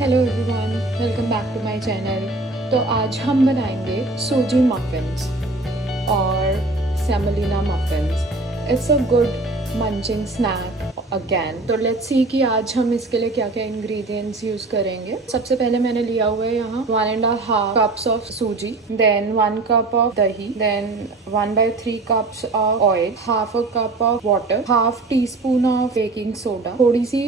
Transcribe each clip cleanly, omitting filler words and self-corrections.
Hello everyone, welcome back to my channel. तो आज हम बनाएंगे सूजी मफिन्स और semolina muffins. It's a good munching snack again. तो लेट्स सी कि आज हम इसके लिए क्या क्या इंग्रेडिएंट्स यूज करेंगे। सबसे पहले मैंने लिया हुआ है यहाँ 1.5 cups of suji, then 1 cup of dahi, then 1/3 cups of oil, half a cup of water, half teaspoon of baking soda, थोड़ी सी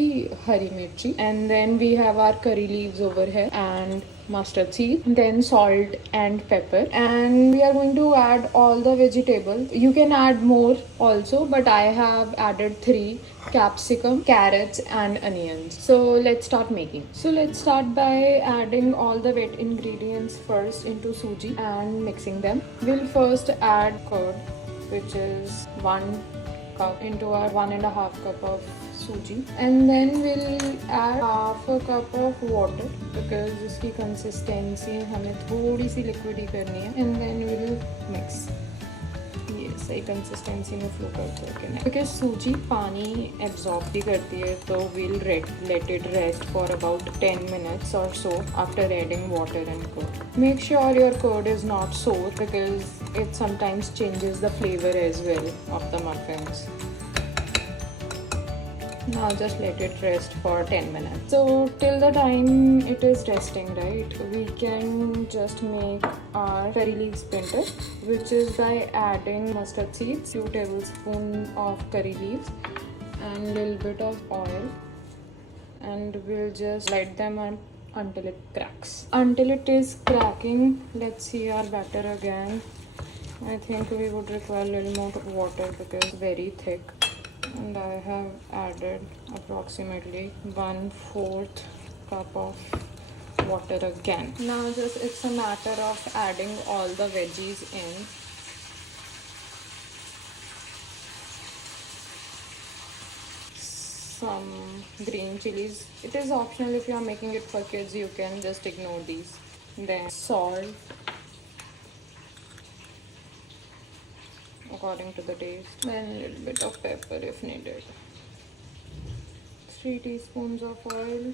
हरी मिर्ची, and then we have our curry leaves over here and mustard seed, then salt and pepper, and we are going to add all the vegetables. You can add more also, but I have added 3 capsicum, carrots and onions. So let's start making. So let's start by adding all the wet ingredients first into suji and mixing them. We'll first add curd, which is 1 cup into our 1.5 cup of सूजी, and then we'll add half a cup of water because इसकी consistency हमें थोड़ी सी liquid ही करनी है, and then we'll mix ये सही consistency में flow करते हैं क्योंकि सूजी पानी एब्जॉर्ब भी करती है। तो we'll let it rest for about 10 minutes or so after adding water and curd. Make sure your curd is not soaked because it sometimes changes the flavor as well of the muffins. Now just let it rest for 10 minutes. So till the time it is resting, right, we can just make our curry leaf splinter, which is by adding mustard seeds, 2 tablespoons of curry leaves and a little bit of oil, and we'll just light them up until it cracks. Until it is cracking, let's see our batter again. I think we would require a little more water because it's very thick. And I have added approximately 1/4 cup of water again. Now just it's a matter of adding all the veggies in. Some green chilies. It is optional. If you are making it for kids, you can just ignore these. Then salt according to the taste, then a little bit of pepper if needed, 3 teaspoons of oil,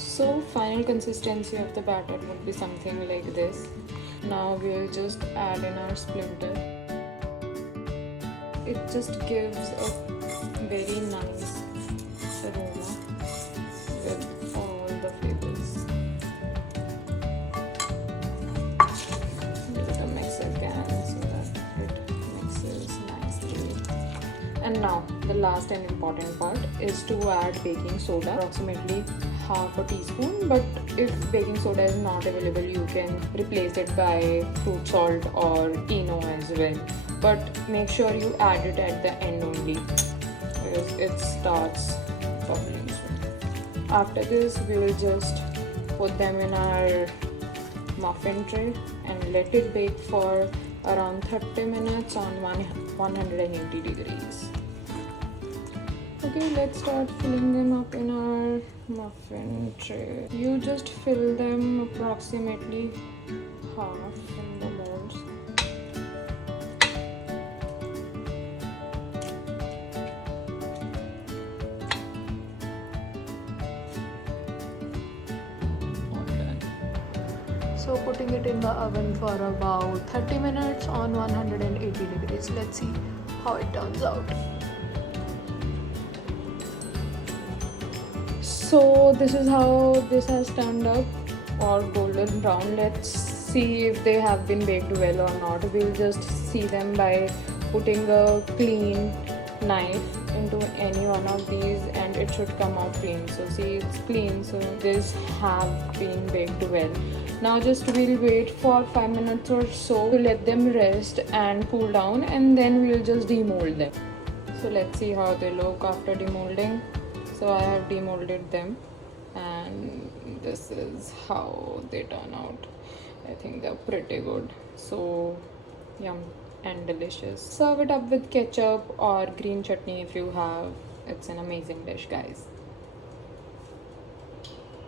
so final consistency of the batter would be something like this. Now we'll just add in our splinter. It just gives a very nice aroma with all the flavors. And now the last and important part is to add baking soda, approximately half a teaspoon, but if baking soda is not available, you can replace it by fruit salt or Eno as well, but make sure you add it at the end only because it starts bubbling soon. After this, we will just put them in our muffin tray and let it bake for around 30 minutes on 180 degrees. Okay, let's start filling them up in our muffin tray. You just fill them approximately half in the molds. So putting it in the oven for about 30 minutes on 180 degrees. Let's see how it turns out. So this is how this has turned up, or golden brown. Let's see if they have been baked well or not. We'll just see them by putting a clean knife into any one of these and it should come out clean. So see, it's clean, so these have been baked well. Now just we'll wait for 5 minutes or so to let them rest and cool down, and then we'll just demold them. So let's see how they look after demolding. So I have demolded them and this is how they turn out. I think they're pretty good. So yum and delicious. Serve it up with ketchup or green chutney if you have. It's an amazing dish, guys.